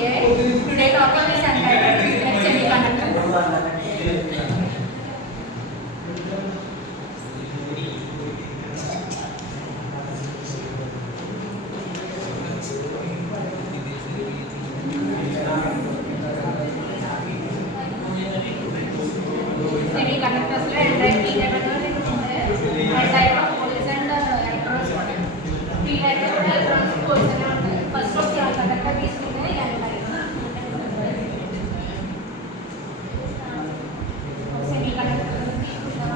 Today topic is entitled semiconductor. Semiconductors lo N-type, P-type N-type of holes and electrons ఉంటాయి. P-type కూడా electrons holes అనే ఉంటాయి. ఫస్ట్ ఒక semiconductor తీసుకుంటే N-type. Semiconductor తీసుకుంటాం.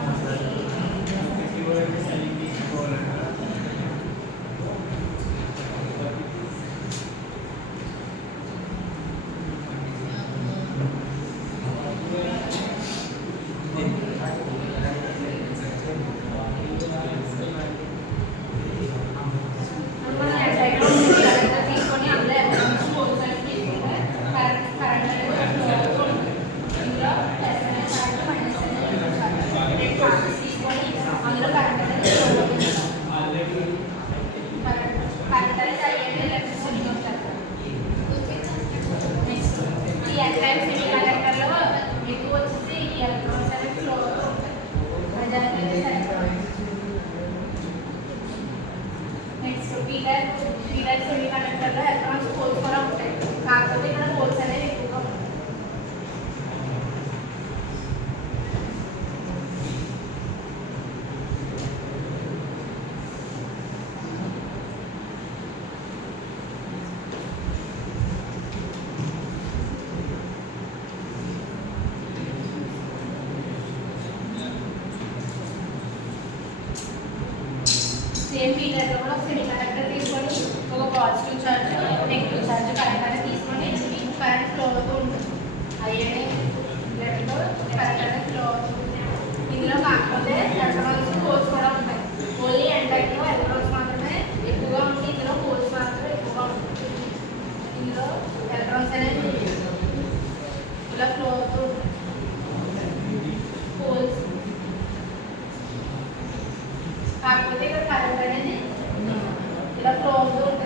సెమీకండక్టర్లో ఎలక్ట్రాన్స్ హోల్స్ కూడా ఉంటాయి, కాకపోతే ఇక్కడ హోల్స్ అనేవి ఎక్కువగా ఉంటాయి. సేమ్ మీటర్లో కూడా సెమీకండక్టర్ తీసుకొని ఒక positive charge negative charge current అనేది తీసుకొని కరెంట్ ఫ్లో అవుతూ ఉంటుంది. అయ్యనే బ్లడ్లో కరెంట్ అనేది ఫ్లో అవుతుంది. ఇందులో కాకపోతే ఎలక్ట్రాన్స్ హోల్స్ కూడా ఉంటాయి. ఓన్లీ N-typeలో ఎలక్ట్రాన్స్ మాత్రమే ఎక్కువగా ఉంటాయి, ఇందులో హోల్స్ మాత్రమే ఎక్కువగా ఉంటాయి. ఇందులో ఎలక్ట్రాన్స్ అనేది ఇలా ఫ్లో అవుతూ ఉంటాయి. హోల్స్ కాకపోతే ఇక్కడ కరెంట్ అనేది ఇలా ఫ్లో అవుతూ ఉంటుంది.